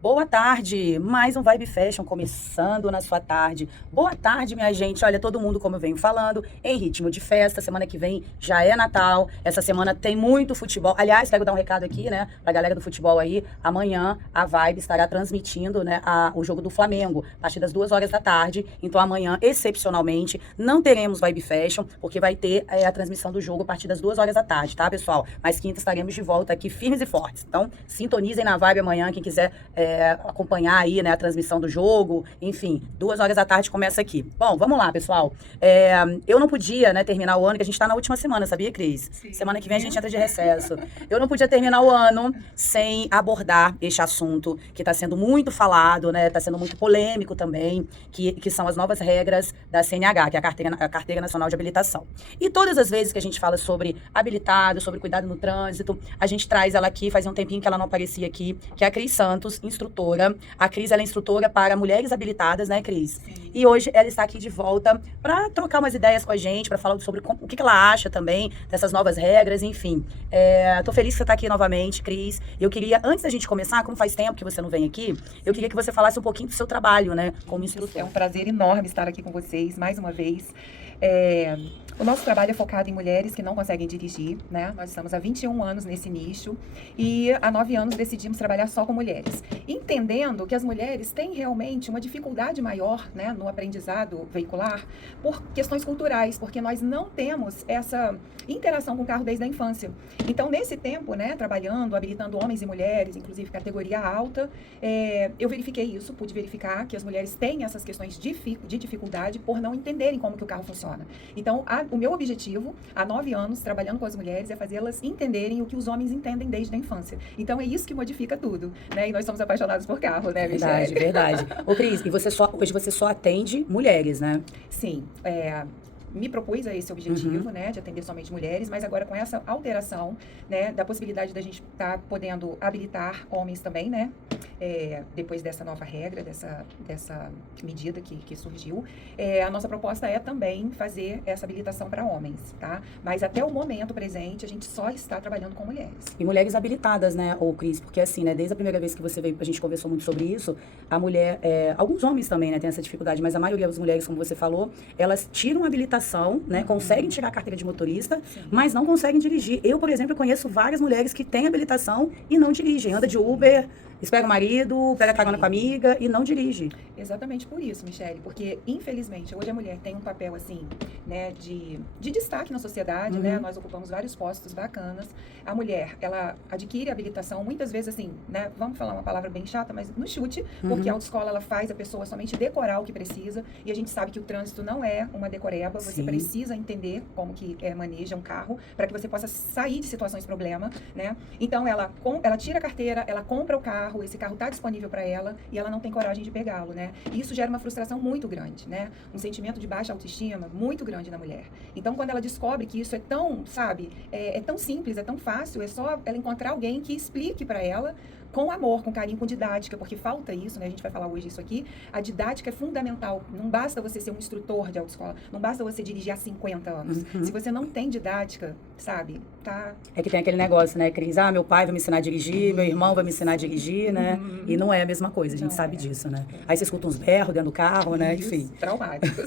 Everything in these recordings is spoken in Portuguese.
Boa tarde, mais um Vibe Fashion começando na sua tarde. Boa tarde, minha gente. Olha, todo mundo, como eu venho falando, em ritmo de festa. Semana que vem já é Natal. Essa semana tem muito futebol. Aliás, quero dar um recado aqui, né, pra galera do futebol aí. Amanhã a Vibe estará transmitindo, né, o jogo do Flamengo, a partir das 2 horas da tarde. Então amanhã, excepcionalmente, não teremos Vibe Fashion, porque vai ter a transmissão do jogo a partir das 2 horas da tarde, tá, pessoal? Mas quinta estaremos de volta aqui, firmes e fortes. Então, sintonizem na Vibe amanhã, quem quiser acompanhar aí, né, a transmissão do jogo, enfim, 2 horas da tarde começa aqui. Bom, vamos lá, pessoal. Eu não podia, né, terminar o ano, que a gente tá na última semana, sabia, Cris? Sim. Semana que vem a gente entra de recesso. Eu não podia terminar o ano sem abordar este assunto que está sendo muito falado, né, está sendo muito polêmico também, que são as novas regras da CNH, que é a Carteira Nacional de Habilitação. E todas as vezes que a gente fala sobre habilitado, sobre cuidado no trânsito, a gente traz ela aqui, faz um tempinho que ela não aparecia aqui, que é a Cris Santos, instrutora. A Cris, ela é instrutora para mulheres habilitadas, né, Cris? Sim. E hoje ela está aqui de volta para trocar umas ideias com a gente, para falar sobre o que ela acha também dessas novas regras, enfim. Tô feliz que você está aqui novamente, Cris. Eu queria, antes da gente começar, como faz tempo que você não vem aqui, eu queria que você falasse um pouquinho do seu trabalho, né, como instrutora. É um prazer enorme estar aqui com vocês mais uma vez. O nosso trabalho é focado em mulheres que não conseguem dirigir, né? Nós estamos há 21 anos nesse nicho e há 9 anos decidimos trabalhar só com mulheres, entendendo que as mulheres têm realmente uma dificuldade maior, né, no aprendizado veicular por questões culturais, porque nós não temos essa interação com o carro desde a infância. Então, nesse tempo, né, trabalhando, habilitando homens e mulheres, inclusive categoria alta, eu verifiquei isso, pude verificar que as mulheres têm essas questões de dificuldade por não entenderem como que o carro funciona. Então, o meu objetivo, há 9 anos, trabalhando com as mulheres, é fazê-las entenderem o que os homens entendem desde a infância. Então, é isso que modifica tudo, né? E nós somos apaixonados por carro, né, Michele? Verdade. Ô, Cris, e hoje você só atende mulheres, né? Sim, me propus a esse objetivo, né, de atender somente mulheres, mas agora com essa alteração, né, da possibilidade da gente estar podendo habilitar homens também, né, depois dessa nova regra, dessa medida que surgiu, a nossa proposta é também fazer essa habilitação para homens, tá? Mas até o momento presente, a gente só está trabalhando com mulheres. E mulheres habilitadas, né, ô Cris? Porque assim, né, desde a primeira vez que você veio, a gente conversou muito sobre isso, a mulher, alguns homens também, né, tem essa dificuldade, mas a maioria das mulheres, como você falou, elas tiram a habilitação, né, conseguem tirar a carteira de motorista, Sim. mas não conseguem dirigir. Eu, por exemplo, conheço várias mulheres que têm habilitação e não dirigem. Anda de Uber, espera o marido, pega carona com a amiga e não dirige. Exatamente por isso, Michele, porque infelizmente hoje a mulher tem um papel assim, né, de destaque na sociedade, né? Nós ocupamos vários postos bacanas. A mulher, ela adquire habilitação muitas vezes assim, né? Vamos falar uma palavra bem chata, mas no chute, porque a autoescola ela faz a pessoa somente decorar o que precisa e a gente sabe que o trânsito não é uma decoreba, você Sim. precisa entender como que maneja um carro para que você possa sair de situações problema, né? Então ela tira a carteira, ela compra o carro, esse carro está disponível para ela e ela não tem coragem de pegá-lo, né? E isso gera uma frustração muito grande, né? Um sentimento de baixa autoestima muito grande na mulher. Então, quando ela descobre que isso é tão, sabe, é tão simples, é tão fácil, é só ela encontrar alguém que explique para ela com amor, com carinho, com didática, porque falta isso, né? A gente vai falar hoje isso aqui. A didática é fundamental. Não basta você ser um instrutor de autoescola, não basta você dirigir há 50 anos. Se você não tem didática, sabe, tá... É que tem aquele negócio, né, Cris? Meu pai vai me ensinar a dirigir, meu irmão vai me ensinar a dirigir, né? E não é a mesma coisa, a gente sabe disso, né? Aí você escuta uns berros dentro do carro, né? Enfim. Traumáticos.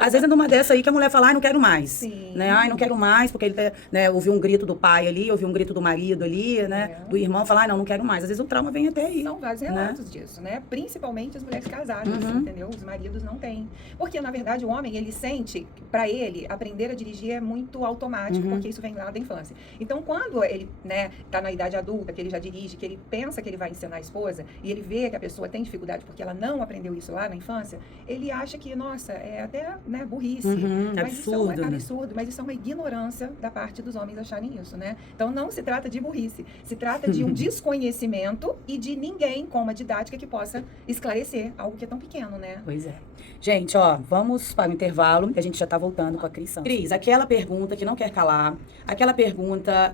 Às vezes é numa dessa aí que a mulher fala, não quero mais. Sim. Né? Não quero mais, porque ele, né, ouviu um grito do pai ali, ouviu um grito do marido ali, né? Do irmão, fala, não quero mais. Às vezes o trauma vem até aí. São vários relatos disso, né? Principalmente as mulheres casadas, entendeu? Os maridos não têm. Porque, na verdade, o homem, ele sente, para ele, aprender a dirigir é muito automático, porque isso vem lá da infância. Então, quando ele, né, tá na idade adulta, que ele já dirige, que ele pensa que ele vai ensinar a esposa, e ele vê que a pessoa tem dificuldade porque ela não aprendeu isso lá na infância, ele acha que, nossa, é até, né, burrice. Mas absurdo, isso é né? absurdo, mas isso é uma ignorância da parte dos homens acharem isso, né? Então, não se trata de burrice, se trata de um desconhecimento e de ninguém com uma didática que possa esclarecer algo que é tão pequeno, né? Pois é. Gente, ó, vamos para o intervalo, a gente já tá voltando com a Cris Santos. Cris, aquela pergunta que não quer calar, aquela pergunta,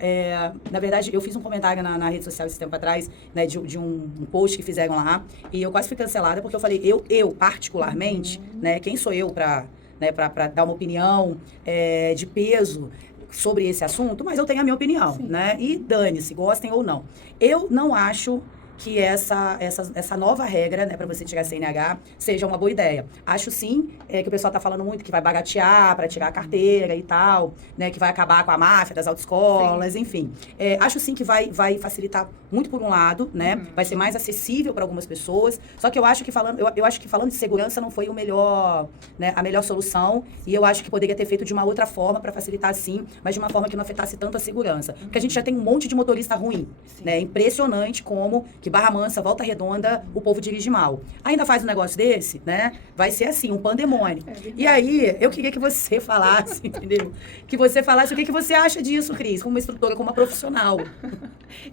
na verdade, eu fiz um comentário na rede social esse tempo atrás, né, de um post que fizeram lá, e eu quase fui cancelada, porque eu falei, eu particularmente, né, quem sou eu para dar uma opinião de peso sobre esse assunto, mas eu tenho a minha opinião, né, e dane-se, gostem ou não. Eu não acho que essa nova regra, né, para você tirar CNH, seja uma boa ideia. Acho sim que o pessoal está falando muito que vai baratear para tirar a carteira e tal, né, que vai acabar com a máfia das autoescolas, Sim. enfim. Acho sim que vai facilitar muito por um lado, né, vai ser mais acessível para algumas pessoas, só que eu acho que falando de segurança não foi o melhor, né, a melhor solução, e eu acho que poderia ter feito de uma outra forma para facilitar sim, mas de uma forma que não afetasse tanto a segurança. Porque a gente já tem um monte de motorista ruim, né? É impressionante como que Barra Mansa, Volta Redonda, o povo dirige mal. Ainda faz um negócio desse, né? Vai ser assim, um pandemônio. E aí, eu queria que você falasse, entendeu? Que você falasse o que você acha disso, Cris, como uma instrutora, como uma profissional.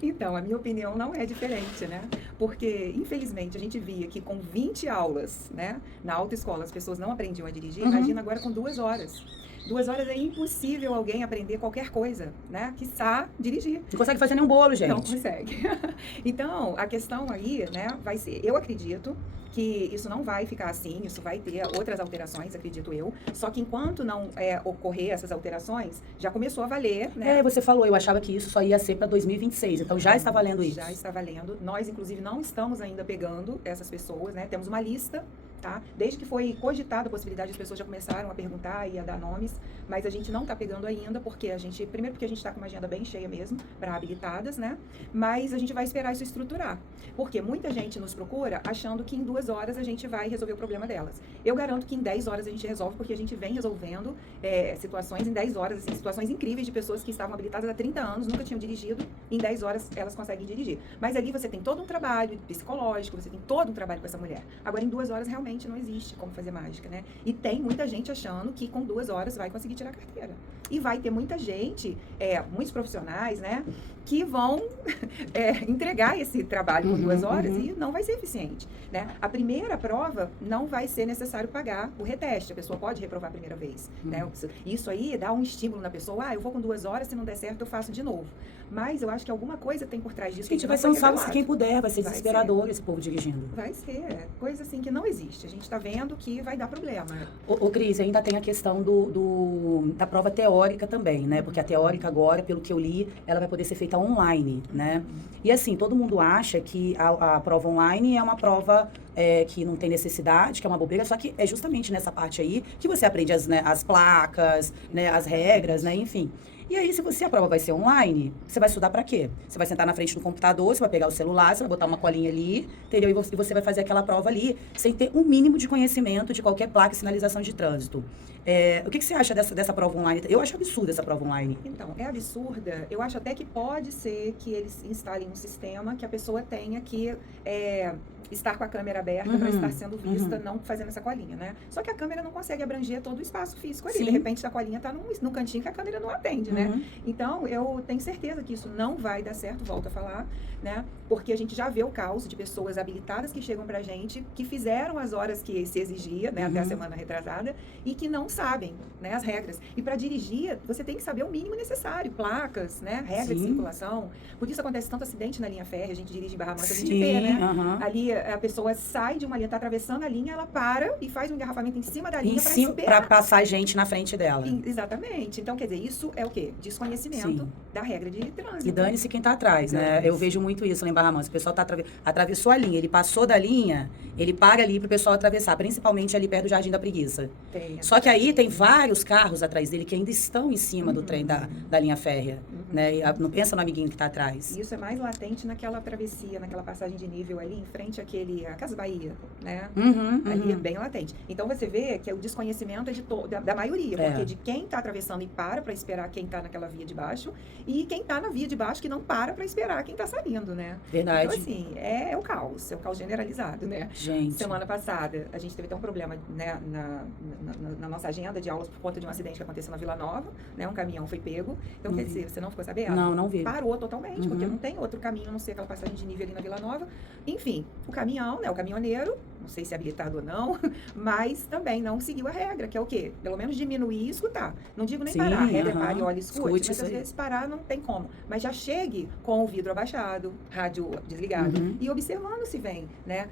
Então, a minha opinião não é diferente, né? Porque, infelizmente, a gente via que com 20 aulas, né, na autoescola, as pessoas não aprendiam a dirigir. Imagina agora com 2 horas. 2 horas é impossível alguém aprender qualquer coisa, né? Quiçá dirigir. Não consegue fazer nenhum bolo, gente. Não consegue. Então, a questão aí, né, vai ser, eu acredito que isso não vai ficar assim, isso vai ter outras alterações, acredito eu. Só que enquanto não ocorrer essas alterações, já começou a valer, né? Você falou, eu achava que isso só ia ser para 2026, então já está valendo isso. Já está valendo. Nós, inclusive, não estamos ainda pegando essas pessoas, né? Temos uma lista, tá? Desde que foi cogitada a possibilidade, as pessoas já começaram a perguntar e a dar nomes, mas a gente não está pegando ainda, porque primeiro porque a gente está com uma agenda bem cheia mesmo, para habilitadas, né? Mas a gente vai esperar isso estruturar. Porque muita gente nos procura achando que em 2 horas a gente vai resolver o problema delas. Eu garanto que em 10 horas a gente resolve, porque a gente vem resolvendo situações em 10 horas, assim, situações incríveis de pessoas que estavam habilitadas há 30 anos, nunca tinham dirigido, em 10 horas elas conseguem dirigir. Mas ali você tem todo um trabalho psicológico, você tem todo um trabalho com essa mulher. Agora, em 2 horas realmente não existe como fazer mágica, né? E tem muita gente achando que com 2 horas vai conseguir tirar a carteira. E vai ter muita gente, muitos profissionais, né, que vão entregar esse trabalho por 2 horas e não vai ser eficiente, né? A primeira prova não vai ser necessário pagar o reteste, a pessoa pode reprovar a primeira vez, né? Isso aí dá um estímulo na pessoa, eu vou com 2 horas, se não der certo eu faço de novo. Mas eu acho que alguma coisa tem por trás disso. Gente, vai ser um salve se quem puder, vai ser desesperador esse povo dirigindo. Vai ser, coisa assim que não existe. A gente tá vendo que vai dar problema. Ô Cris, ainda tem a questão da prova teórica também, né? Porque a teórica agora, pelo que eu li, ela vai poder ser feita online, né? E assim, todo mundo acha que a prova online é uma prova que não tem necessidade, que é uma bobeira, só que é justamente nessa parte aí que você aprende as placas, né, as regras, né, enfim. E aí, se a prova vai ser online, você vai estudar pra quê? Você vai sentar na frente do computador, você vai pegar o celular, você vai botar uma colinha ali, entendeu? E você vai fazer aquela prova ali, sem ter um mínimo de conhecimento de qualquer placa e sinalização de trânsito. O que você acha dessa prova online? Eu acho absurda essa prova online. Então, é absurda. Eu acho até que pode ser que eles instalem um sistema que a pessoa tenha que estar com a câmera aberta para estar sendo vista, não fazendo essa colinha, né? Só que a câmera não consegue abranger todo o espaço físico ali. Sim. De repente, a colinha está num cantinho que a câmera não atende, né? Então, eu tenho certeza que isso não vai dar certo, volto a falar, né? Porque a gente já vê o caos de pessoas habilitadas que chegam pra gente, que fizeram as horas que se exigia, né? Até a semana retrasada, e que não sabem, né? As regras. E para dirigir, você tem que saber o mínimo necessário, placas, né? Regras de circulação. Por isso acontece tanto acidente na linha férrea, a gente dirige em Barra Mansa, a gente vê, né? Ali a pessoa sai de uma linha, tá atravessando a linha, ela para e faz um engarrafamento em cima da linha para esperar. Pra passar gente na frente dela. Exatamente. Então, quer dizer, isso é o quê? Desconhecimento da regra de trânsito. E dane-se quem tá atrás, né? Eu vejo muito isso lá em Barra Mansa. O pessoal atravessou a linha, ele passou da linha, ele para ali pro pessoal atravessar, principalmente ali perto do Jardim da Preguiça. Só que aí tem vários carros atrás dele que ainda estão em cima do trem da linha férrea, né? E não pensa no amiguinho que tá atrás. E isso é mais latente naquela travessia, naquela passagem de nível ali, em frente a Casa Bahia, né? Ali é bem latente. Então você vê que o desconhecimento é da maioria, porque de quem tá atravessando e para esperar quem tá naquela via de baixo, e quem tá na via de baixo que não para esperar quem tá saindo, né? Verdade. Então, assim, é o caos generalizado, né? Gente. Semana passada, a gente teve até um problema, né, na nossa agenda de aulas por conta de um acidente que aconteceu na Vila Nova, né? Um caminhão foi pego. Então, quer dizer, você não ficou sabendo? Não vi. Parou totalmente, porque não tem outro caminho, a não ser aquela passagem de nível ali na Vila Nova. Enfim, o caminhão, né, o caminhoneiro, não sei se é habilitado ou não, mas também não seguiu a regra, que é o quê? Pelo menos diminuir e escutar. Não digo nem parar, a regra é pare, olha, escute, mas às vezes parar não tem como. Mas já chegue com o vidro abaixado, rádio desligado, e observando se vem, né,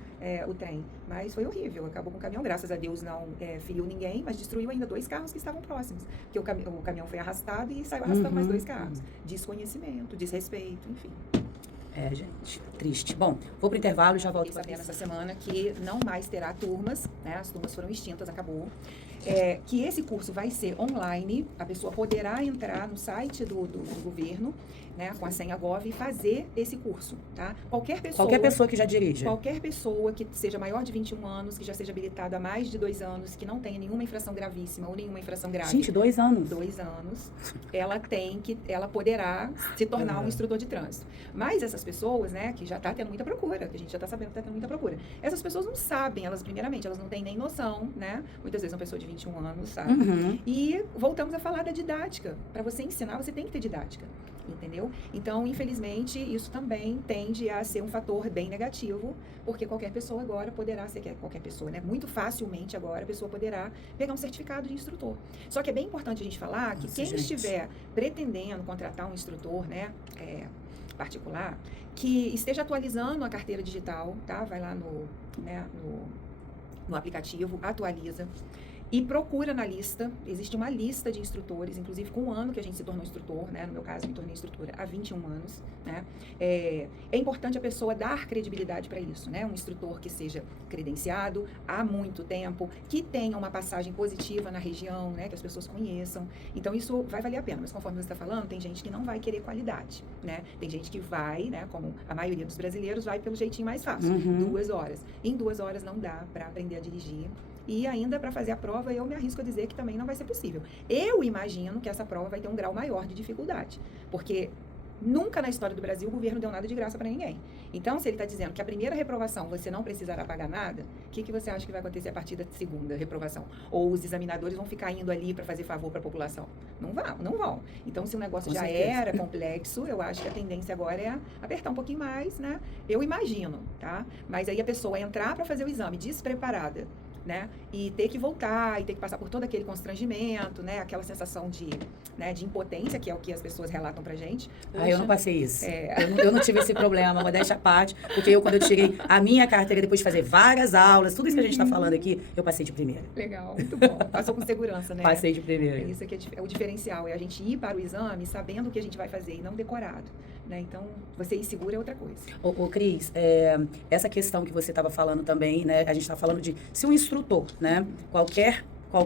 o trem. Mas foi horrível, acabou com o caminhão, graças a Deus não feriu ninguém, mas destruiu ainda 2 carros que estavam próximos, porque o caminhão foi arrastado e saiu arrastando mais 2 carros. Desconhecimento, desrespeito, enfim. É, gente, triste. Bom, vou pro intervalo e já volto. Fiquei sabendo essa semana que não mais terá turmas, né? As turmas foram extintas, acabou. Que esse curso vai ser online, a pessoa poderá entrar no site do governo, né, com a senha Gov e fazer esse curso, tá? Qualquer pessoa que já dirige. Qualquer pessoa que seja maior de 21 anos, que já seja habilitada há mais de 2 anos, que não tenha nenhuma infração gravíssima ou nenhuma infração grave. Gente, 2 anos. 2 anos, ela poderá se tornar um instrutor de trânsito. Mas essas pessoas, né, que já está tendo muita procura, que a gente já está sabendo que está tendo muita procura, essas pessoas não sabem, primeiramente, elas não têm nem noção, né? Muitas vezes uma pessoa de 21 anos sabe. E voltamos a falar da didática. Para você ensinar, você tem que ter didática. Entendeu? Então, infelizmente, isso também tende a ser um fator bem negativo, porque qualquer pessoa agora poderá ser, qualquer pessoa, né? Muito facilmente agora a pessoa poderá pegar um certificado de instrutor. Só que é bem importante a gente falar que quem estiver pretendendo contratar um instrutor, né, particular, que esteja atualizando a carteira digital, tá? Vai lá no aplicativo, atualiza. E procura na lista, existe uma lista de instrutores, inclusive com o ano que a gente se tornou instrutor, né? No meu caso, me tornei instrutora há 21 anos, né? É importante a pessoa dar credibilidade para isso, né? Um instrutor que seja credenciado há muito tempo, que tenha uma passagem positiva na região, né? Que as pessoas conheçam. Então, isso vai valer a pena. Mas conforme você está falando, tem gente que não vai querer qualidade, né? Tem gente que vai, né? Como a maioria dos brasileiros, vai pelo jeitinho mais fácil. 2 horas. Em 2 horas não dá para aprender a dirigir. E ainda para fazer a prova, eu me arrisco a dizer que também não vai ser possível. Eu imagino que essa prova vai ter um grau maior de dificuldade, porque nunca na história do Brasil o governo deu nada de graça para ninguém. Então, se ele está dizendo que a primeira reprovação você não precisará pagar nada, o que você acha que vai acontecer a partir da segunda reprovação? Ou os examinadores vão ficar indo ali para fazer favor para a população? Não vão. Então, se o negócio já era complexo, eu acho que a tendência agora é apertar um pouquinho mais, né? Eu imagino, tá? Mas aí a pessoa entrar para fazer o exame despreparada, né? E ter que voltar, e ter que passar por todo aquele constrangimento, né? Aquela sensação de impotência, que é o que as pessoas relatam pra gente. Poxa, eu não passei isso. Eu não tive esse problema, modéstia à parte, porque quando eu tirei a minha carteira, depois de fazer várias aulas, tudo isso que a gente está falando aqui, eu passei de primeira. Legal, muito bom. Passou com segurança, né? Passei de primeira. Isso aqui é o diferencial, é a gente ir para o exame sabendo o que a gente vai fazer e não decorado, né? Então, você ir seguro é outra coisa. Ô Cris, essa questão que você estava falando também, né? A gente está falando de se um instrutor, né? Qualquer,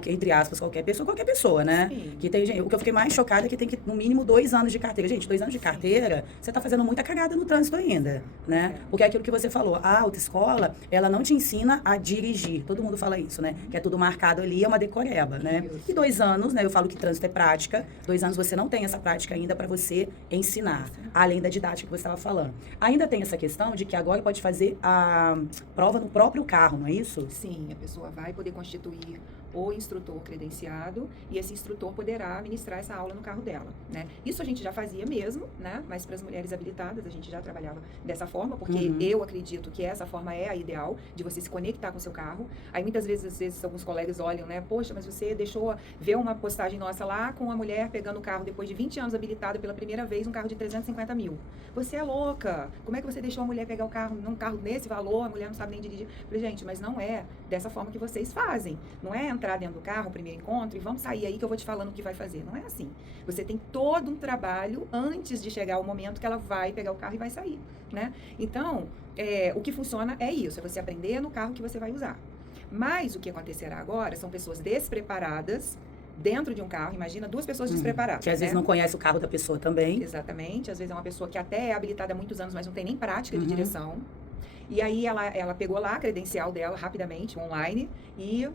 entre aspas, qualquer pessoa, né? Sim. Que tem gente, o que eu fiquei mais chocada é que tem que, no mínimo, 2 anos de carteira. Gente, 2 anos de carteira, você tá fazendo muita cagada no trânsito ainda, né? Porque é aquilo que você falou, a autoescola, ela não te ensina a dirigir. Todo mundo fala isso, né? Que é tudo marcado ali, é uma decoreba, né? E 2 anos, né? Eu falo que trânsito é prática. 2 anos você não tem essa prática ainda para você ensinar, além da didática que você estava falando. Ainda tem essa questão de que agora pode fazer a prova no próprio carro, não é isso? Sim, a pessoa vai poder constituir o instrutor credenciado e esse instrutor poderá ministrar essa aula no carro dela, né? Isso a gente já fazia mesmo, né? Mas para as mulheres habilitadas a gente já trabalhava dessa forma, porque eu acredito que essa forma é a ideal de você se conectar com o seu carro. Aí muitas vezes, às vezes alguns colegas olham, né? Poxa, mas você deixou ver uma postagem nossa lá com uma mulher pegando o carro depois de 20 anos habilitada pela primeira vez, um carro de 350 mil. Você é louca! Como é que você deixou a mulher pegar o carro num carro nesse valor? A mulher não sabe nem dirigir. Eu falei, gente, mas não é dessa forma que vocês fazem. Não é entrar dentro do carro, primeiro encontro, e vamos sair aí que eu vou te falando o que vai fazer. Não é assim. Você tem todo um trabalho antes de chegar o momento que ela vai pegar o carro e vai sair, né? Então, o que funciona é isso, é você aprender no carro que você vai usar. Mas o que acontecerá agora são pessoas despreparadas dentro de um carro. Imagina 2 pessoas despreparadas. Que às vezes não conhece o carro da pessoa também. Exatamente. Às vezes é uma pessoa que até é habilitada há muitos anos, mas não tem nem prática de direção. E aí ela pegou lá a credencial dela rapidamente, online, e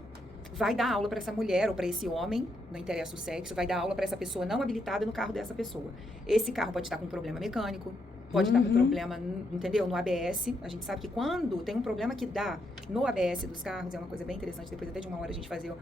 vai dar aula para essa mulher ou para esse homem, não interessa o sexo, vai dar aula para essa pessoa não habilitada no carro dessa pessoa. Esse carro pode estar com um problema mecânico, pode estar com problema, entendeu? No ABS. A gente sabe que quando tem um problema que dá no ABS dos carros, é uma coisa bem interessante, depois até de uma hora a gente fazer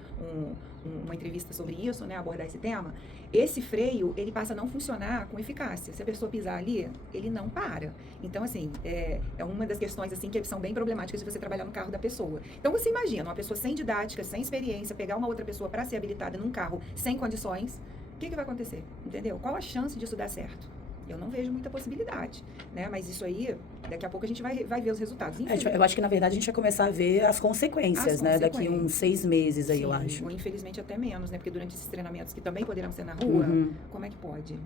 uma entrevista sobre isso, né, abordar esse tema. Esse freio, ele passa a não funcionar com eficácia. Se a pessoa pisar ali, ele não para. Então, assim, é uma das questões, assim, que são bem problemáticas de você trabalhar no carro da pessoa. Então, você imagina uma pessoa sem didática, sem experiência, pegar uma outra pessoa para ser habilitada num carro sem condições, o que vai acontecer? Entendeu? Qual a chance disso dar certo? Eu não vejo muita possibilidade, né? Mas isso aí, daqui a pouco a gente vai ver os resultados. Eu acho que, na verdade, a gente vai começar a ver as consequências, né? Daqui uns 6 meses aí, sim, eu acho. Ou infelizmente até menos, né? Porque durante esses treinamentos que também poderão ser na rua, como é que pode?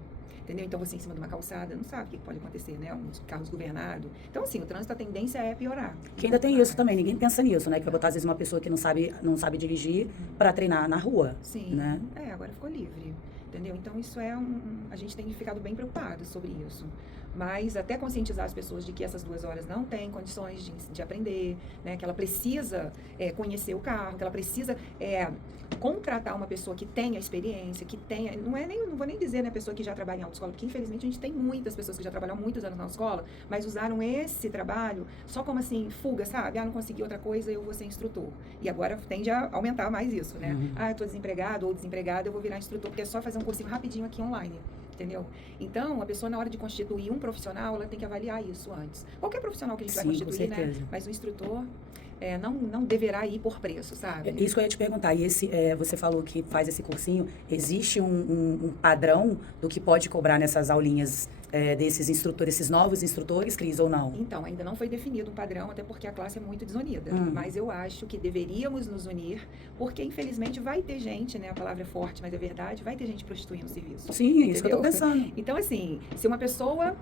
Entendeu? Então, você em cima de uma calçada, não sabe o que pode acontecer, né? Uns carros governados. Então, assim, o trânsito, a tendência é piorar. Que ainda tem isso também, ninguém pensa nisso, né? Que vai botar, às vezes, uma pessoa que não sabe dirigir para treinar na rua. Sim. Né? Agora ficou livre. Entendeu? Então, isso a gente tem ficado bem preocupado sobre isso. Mas até conscientizar as pessoas de que essas 2 horas não têm condições de aprender, né? Que ela precisa conhecer o carro, que ela precisa contratar uma pessoa que tenha experiência, que tenha... Não vou nem dizer, né, pessoa que já trabalha em autoescola, porque infelizmente a gente tem muitas pessoas que já trabalham há muitos anos na autoescola, mas usaram esse trabalho só como assim, fuga, sabe? Não consegui outra coisa, eu vou ser instrutor. E agora tende a aumentar mais isso, né? Eu tô desempregado ou desempregada, eu vou virar instrutor, porque é só fazer um cursinho rapidinho aqui online. Entendeu? Então, a pessoa, na hora de constituir um profissional, ela tem que avaliar isso antes. Qualquer profissional que a gente vai constituir, né? Mas o instrutor não deverá ir por preço, sabe? Isso que eu ia te perguntar. E você falou que faz esse cursinho, existe um padrão do que pode cobrar nessas aulinhas desses instrutores, esses novos instrutores, Cris, ou não? Então, ainda não foi definido um padrão, até porque a classe é muito desunida. Mas eu acho que deveríamos nos unir, porque infelizmente vai ter gente, né? A palavra é forte, mas é verdade, vai ter gente prostituindo o serviço. Sim, entendeu? Isso que eu tô pensando. Então, assim, se uma pessoa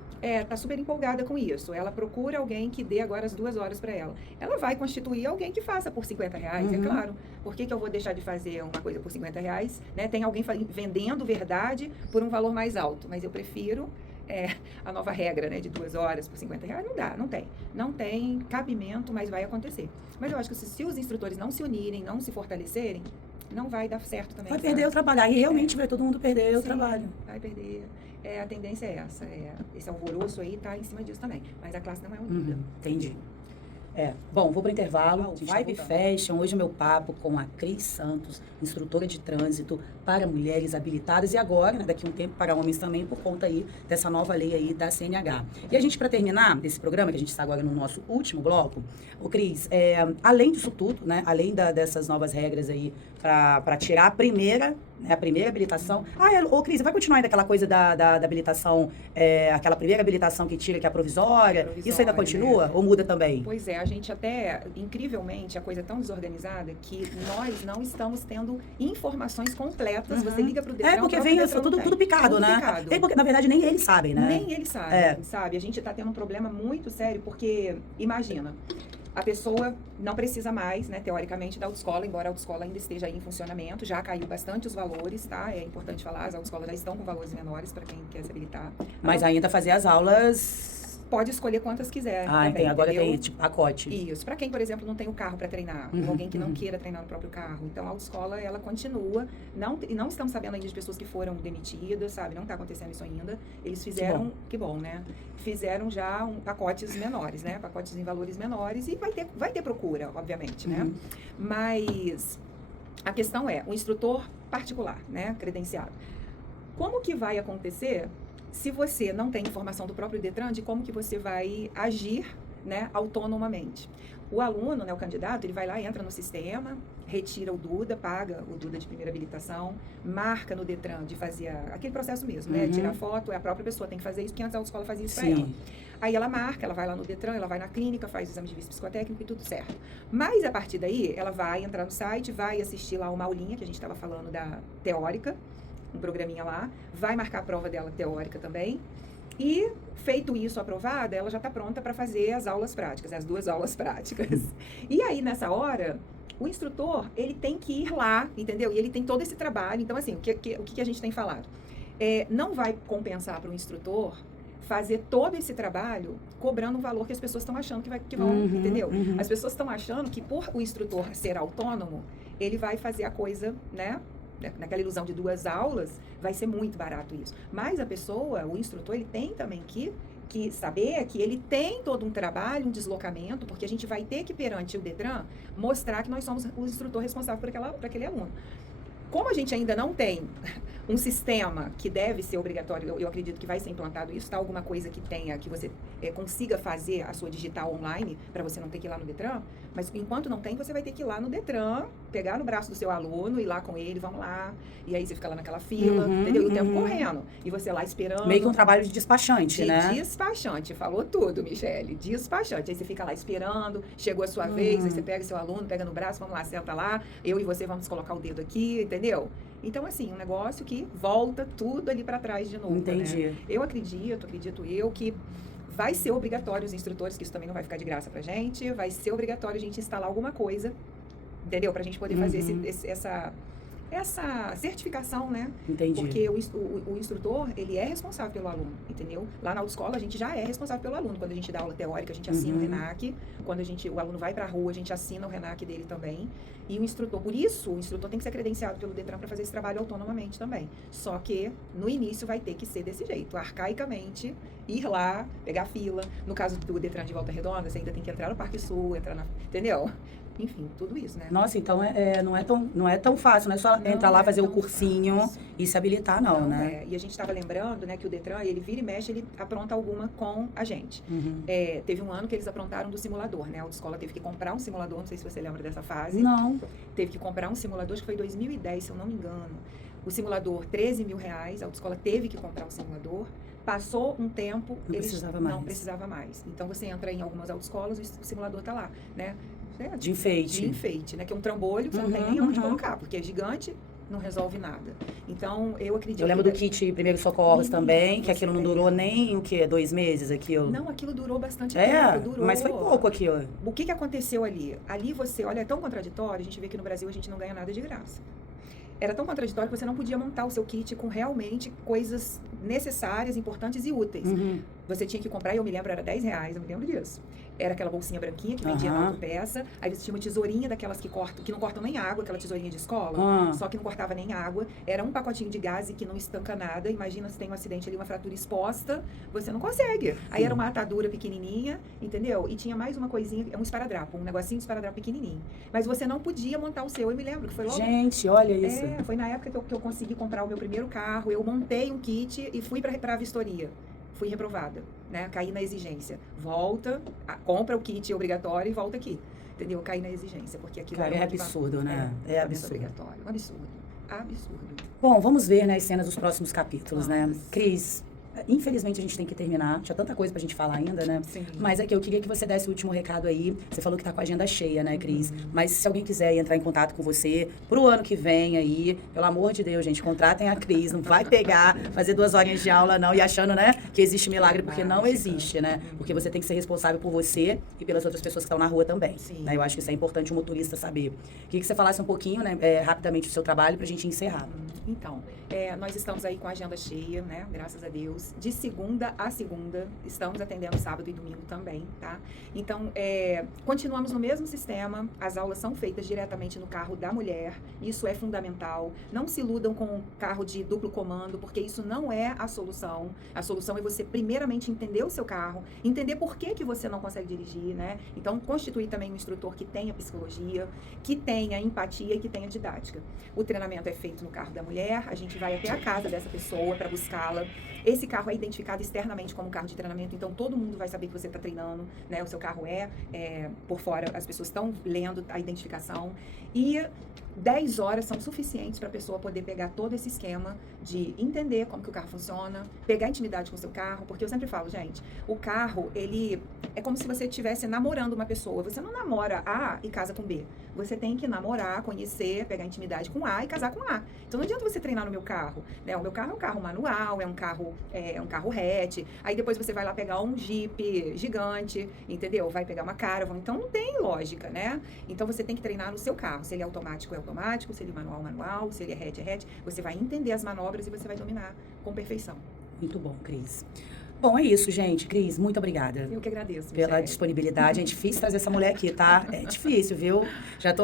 tá super empolgada com isso, ela procura alguém que dê agora as 2 horas para ela. Ela vai constituir alguém que faça por R$50, é claro. Por que eu vou deixar de fazer uma coisa por R$50, né? Tem alguém vendendo verdade por um valor mais alto, mas eu prefiro a nova regra, né, de 2 horas por R$50, não dá, não tem cabimento, mas vai acontecer. Mas eu acho que se os instrutores não se unirem, não se fortalecerem, não vai dar certo também. Vai perder o trabalho, aí realmente vai todo mundo perder o trabalho. Vai perder, a tendência é essa, esse alvoroço aí tá em cima disso também, mas a classe não é unida. Entendi. Bom, vou para o intervalo. Vibe Fashion, hoje o meu papo com a Cris Santos, instrutora de trânsito para mulheres habilitadas e agora, né, daqui a um tempo, para homens também, por conta aí dessa nova lei aí da CNH. E a gente, para terminar desse programa, que a gente está agora no nosso último bloco, Cris, além disso tudo, né, além dessas novas regras aí para tirar a primeira habilitação. Cris, você vai continuar ainda aquela coisa da habilitação, aquela primeira habilitação que tira, que é a provisória? Isso ainda continua, né? Ou muda também? Pois é, a gente até, incrivelmente, a coisa é tão desorganizada que nós não estamos tendo informações completas. Você liga pro Detran, porque vem tudo picado, tudo, né? Picado. Porque, na verdade, nem eles sabem, né? Nem eles sabem, sabe? A gente está tendo um problema muito sério, porque, imagina, a pessoa não precisa mais, né, teoricamente, da autoescola, embora a autoescola ainda esteja aí em funcionamento, já caiu bastante os valores, tá? É importante falar, as autoescolas já estão com valores menores para quem quer se habilitar. Mas ainda fazer as aulas... Pode escolher quantas quiser. Também, agora tem tipo pacote. Isso. Para quem, por exemplo, não tem o carro para treinar, ou alguém que não queira treinar no próprio carro. Então, a autoescola, ela continua. Não estamos sabendo ainda de pessoas que foram demitidas, sabe? Não está acontecendo isso ainda. Eles fizeram, que bom, né? Fizeram já pacotes menores, né? Pacotes em valores menores e vai ter procura, obviamente, né? Mas a questão é, o instrutor particular, né? Credenciado. Como que vai acontecer se você não tem informação do próprio Detran de como que você vai agir, né, autonomamente? O aluno, né, o candidato, ele vai lá, entra no sistema, retira o Duda, paga o Duda de primeira habilitação, marca no Detran de fazer aquele processo mesmo, né? Tirar foto, a própria pessoa tem que fazer isso, porque antes a autoescola fazia isso para ela. Aí ela marca, ela vai lá no Detran, ela vai na clínica, faz o exame de vista psicotécnico e tudo certo. Mas a partir daí, ela vai entrar no site, vai assistir lá uma aulinha, que a gente estava falando da teórica, um programinha lá, vai marcar a prova dela teórica também, e feito isso, aprovada, ela já está pronta para fazer as aulas práticas, as 2 aulas práticas. E aí, nessa hora, o instrutor, ele tem que ir lá, entendeu? E ele tem todo esse trabalho. Então, assim, o que a gente tem falado? Não vai compensar para o instrutor fazer todo esse trabalho cobrando um valor que as pessoas estão achando que vão, entendeu? As pessoas estão achando que por o instrutor ser autônomo, ele vai fazer a coisa, né? Naquela ilusão de 2 aulas, vai ser muito barato isso. Mas a pessoa, o instrutor, ele tem também que saber que ele tem todo um trabalho, um deslocamento, porque a gente vai ter que, perante o Detran, mostrar que nós somos o instrutor responsável por aquele aluno. Como a gente ainda não tem um sistema que deve ser obrigatório, eu acredito que vai ser implantado isso, tá? Alguma coisa que tenha, que você consiga fazer a sua digital online, para você não ter que ir lá no Detran, mas enquanto não tem, você vai ter que ir lá no Detran, pegar no braço do seu aluno, ir lá com ele, vamos lá, e aí você fica lá naquela fila, entendeu? E o tempo correndo, e você lá esperando. Meio que um trabalho de despachante, né? Despachante, falou tudo, Michele, despachante. Aí você fica lá esperando, chegou a sua vez, aí você pega seu aluno, pega no braço, vamos lá, senta lá, eu e você vamos colocar o dedo aqui, entendeu? Então, assim, um negócio que volta tudo ali para trás de novo. Entendi. Né? Eu acredito eu, que vai ser obrigatório os instrutores, que isso também não vai ficar de graça pra gente, vai ser obrigatório a gente instalar alguma coisa, entendeu? Pra gente poder fazer essa certificação, né? Entendi. Porque o instrutor, ele é responsável pelo aluno, entendeu? Lá na autoescola, a gente já é responsável pelo aluno. Quando a gente dá aula teórica, a gente assina o RENAC. Quando o aluno vai para a rua, a gente assina o RENAC dele também. E o instrutor, por isso, o instrutor tem que ser credenciado pelo Detran para fazer esse trabalho autonomamente também. Só que, no início, vai ter que ser desse jeito, arcaicamente, ir lá, pegar fila. No caso do Detran de Volta Redonda, você ainda tem que entrar no Parque Sul, entendeu? Enfim, tudo isso, né? Nossa, então não é tão fácil, não é só entrar lá, fazer o cursinho fácil. E se habilitar, não, né? E a gente estava lembrando, né, que o Detran, ele vira e mexe, ele apronta alguma com a gente. Teve um ano que eles aprontaram do simulador, né? A autoescola teve que comprar um simulador, não sei se você lembra dessa fase. Não. Teve que comprar um simulador, acho que foi 2010, se eu não me engano. O simulador, R$13 mil, a autoescola teve que comprar um simulador. Passou um tempo, não precisava mais. Então, você entra em algumas autoescolas, o simulador está lá, né? De enfeite. De enfeite, né? Que é um trambolho, você não tem nem onde colocar, porque é gigante, não resolve nada. Então, eu acredito... Eu lembro do kit Primeiros Socorros também, que aquilo não durou nem, 2 meses, aquilo? Não, aquilo durou bastante tempo, durou. Mas foi pouco aquilo. O que aconteceu ali? Ali você, olha, é tão contraditório, a gente vê que no Brasil a gente não ganha nada de graça. Era tão contraditório que você não podia montar o seu kit com realmente coisas necessárias, importantes e úteis. Você tinha que comprar, eu me lembro, era R$10, eu me lembro disso. Era aquela bolsinha branquinha que vendia na autopeça. Aí você tinha uma tesourinha daquelas que não cortam nem água, aquela tesourinha de escola, só que não cortava nem água. Era um pacotinho de gás que não estanca nada. Imagina se tem um acidente ali, uma fratura exposta, você não consegue. Aí era uma atadura pequenininha, entendeu? E tinha mais uma coisinha, um esparadrapo, um negocinho de esparadrapo pequenininho. Mas você não podia montar o seu, eu me lembro que foi logo... Gente, olha isso. Foi na época que eu consegui comprar o meu primeiro carro, eu montei um kit e fui pra vistoria. Fui reprovada, né? Caí na exigência. Volta, compra o kit obrigatório e volta aqui. Entendeu? Caí na exigência, porque aqui é absurdo, né? É absurdo. Obrigatório. Absurdo. Absurdo. Bom, vamos ver, né, as cenas dos próximos capítulos, né? Cris, infelizmente a gente tem que terminar. Tinha tanta coisa pra gente falar ainda, né? Sim. Mas aqui eu queria que você desse o último recado aí. Você falou que tá com a agenda cheia, né, Cris? Mas se alguém quiser entrar em contato com você pro ano que vem aí, pelo amor de Deus, gente, contratem a Cris. Não vai pegar, fazer 2 horas de aula, não, e achando, né, que existe milagre, porque não existe, né? Porque você tem que ser responsável por você e pelas outras pessoas que estão na rua também. Né? Eu acho que isso é importante o motorista saber. Queria que você falasse um pouquinho, né, rapidamente do seu trabalho pra gente encerrar. Então, nós estamos aí com a agenda cheia, né? Graças a Deus. De segunda a segunda, estamos atendendo sábado e domingo também, tá? Então, continuamos no mesmo sistema, as aulas são feitas diretamente no carro da mulher, isso é fundamental. Não se iludam com um carro de duplo comando, porque isso não é a solução. A solução é você primeiramente entender o seu carro, entender por que você não consegue dirigir, né? Então, constituir também um instrutor que tenha psicologia, que tenha empatia e que tenha didática. O treinamento é feito no carro da mulher, a gente vai até a casa dessa pessoa para buscá-la. Esse carro é identificado externamente como carro de treinamento, então todo mundo vai saber que você está treinando, né? O seu carro por fora, as pessoas estão lendo a identificação. E 10 horas são suficientes para a pessoa poder pegar todo esse esquema de entender como que o carro funciona, pegar intimidade com o seu carro, porque eu sempre falo, gente, o carro, ele é como se você estivesse namorando uma pessoa. Você não namora A e casa com B. Você tem que namorar, conhecer, pegar intimidade com A e casar com A. Então não adianta você treinar no meu carro, né? O meu carro é um carro manual, é um carro hatch. Aí depois você vai lá pegar um Jeep gigante, entendeu? Vai pegar uma Caravan. Então não tem lógica, né? Então você tem que treinar no seu carro. Se ele é automático, é automático. Se ele é manual, manual. Se ele é hatch, é hatch. Você vai entender as manobras e você vai dominar com perfeição. Muito bom, Cris. Bom, é isso, gente. Cris, muito obrigada Eu que agradeço, pela Michele. disponibilidade. É difícil trazer essa mulher aqui, tá? É difícil, viu?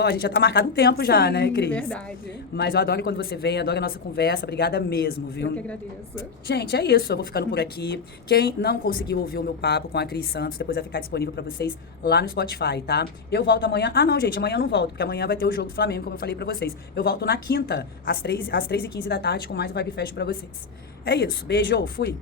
A gente já tá marcado um tempo já, né, Sim, Cris? verdade. Mas eu adoro quando você vem, adoro a nossa conversa. Obrigada mesmo, viu? Eu que agradeço. Gente, é isso. Eu vou ficando por aqui. Quem não conseguiu ouvir o meu papo com a Cris Santos, depois vai ficar disponível pra vocês lá no Spotify, tá? Eu volto amanhã. Ah, não, gente, amanhã eu não volto, porque amanhã vai ter o jogo do Flamengo, como eu falei pra vocês. Eu volto na quinta, às 3h15 da tarde, com mais o Vibe Fest pra vocês. É isso. Beijo, fui.